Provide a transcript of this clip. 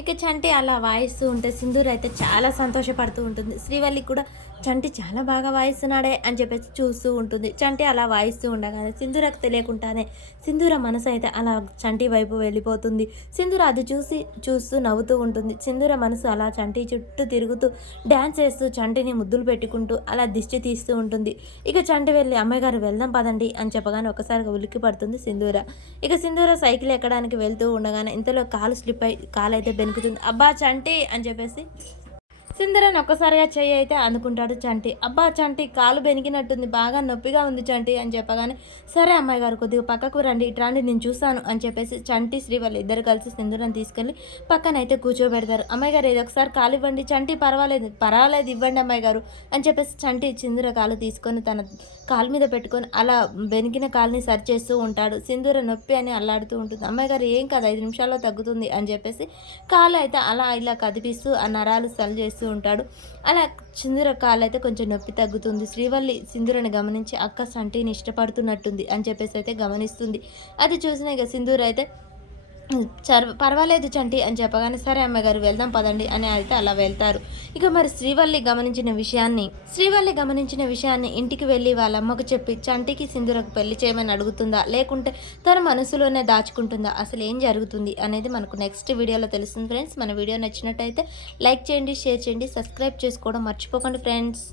ఇక చంటి అలా వాయిస్తూ ఉంటే సింధూర్ అయితే చాలా సంతోషపడుతూ ఉంటుంది. శ్రీవల్లి కూడా చంటి చాలా బాగా వాయిస్తున్నాడే అని చెప్పేసి చూస్తూ ఉంటుంది. చంటి అలా వాయిస్తూ ఉండగానే సింధూరకు తెలియకుండానే సింధూర మనసు అయితే అలా చంటి వైపు వెళ్ళిపోతుంది. సింధూర అది చూస్తూ నవ్వుతూ ఉంటుంది. సింధూర మనసు అలా చంటి చుట్టూ తిరుగుతూ డ్యాన్స్ చేస్తూ చంటిని ముద్దులు పెట్టుకుంటూ అలా దిష్టి తీస్తూ ఉంటుంది. ఇక చంటి వెళ్ళి అమ్మాయి గారు వెళ్దాం పదండి అని చెప్పగానే ఒకసారిగా ఉలిక్కి పడుతుంది సింధూర. ఇక సింధూర సైకిల్ ఎక్కడానికి వెళ్తూ ఉండగానే ఇంతలో కాలు స్లిప్ అయి కాలు అయితే బెనుకుతుంది. అబ్బా చంటి అని చెప్పేసి సింధూరని ఒక్కసారిగా చెయ్యి అయితే అందుకుంటాడు చంటి. అబ్బా చంటి కాలు బెనికినట్టుంది, బాగా నొప్పిగా ఉంది చంటి అని చెప్పగానే సరే అమ్మాయి గారు కొద్దిగా పక్కకు రండి, ఇట్రాండి నేను చూస్తాను అని చెప్పేసి చంటి శ్రీవల్లి ఇద్దరు కలిసి సింధూరని తీసుకెళ్ళి పక్కనైతే కూర్చోబెడతారు. అమ్మాయి గారు ఇది ఒకసారి కాలు ఇవ్వండి చంటి, పర్వాలేదు ఇవ్వండి అమ్మాయి గారు అని చెప్పేసి చంటి సింధూర కాలు తీసుకొని తన కాలు మీద పెట్టుకొని అలా బెనికిన కాలుని సరి చేస్తూ ఉంటాడు. సింధూర నొప్పి అని అల్లాడుతూ ఉంటుంది. అమ్మాయి గారు ఏం కాదు 5 నిమిషాల్లో తగ్గుతుంది అని చెప్పేసి కాలు అయితే అలా ఇలా కదిపిస్తూ ఆ నరాలు సరి చేస్తూ ఉంటాడు. అలా సింధూర కాలు అయితే కొంచెం నొప్పి తగ్గుతుంది. శ్రీవల్లి సింధూరని గమనించి అక్క చంటిని ఇష్టపడుతున్నట్టుంది అని చెప్పేసి అయితే గమనిస్తుంది. అది చూసిన ఇక సింధూర అయితే పర్వాలేదు చంటి అని చెప్పగానే సరే అమ్మాయి గారు వెళ్దాం పదండి అని అయితే అలా వెళ్తారు. ఇక మరి శ్రీవల్లి గమనించిన విషయాన్ని ఇంటికి వెళ్ళి వాళ్ళ అమ్మకు చెప్పి చంటికి సింధూరకు పెళ్లి చేయమని అడుగుతుందా, లేకుంటే తన మనసులోనే దాచుకుంటుందా, అసలు ఏం జరుగుతుంది అనేది మనకు నెక్స్ట్ వీడియోలో తెలుస్తుంది ఫ్రెండ్స్. మన వీడియో నచ్చినట్టయితే లైక్ చేయండి, షేర్ చేయండి, సబ్స్క్రైబ్ చేసుకోవడం మర్చిపోకండి ఫ్రెండ్స్.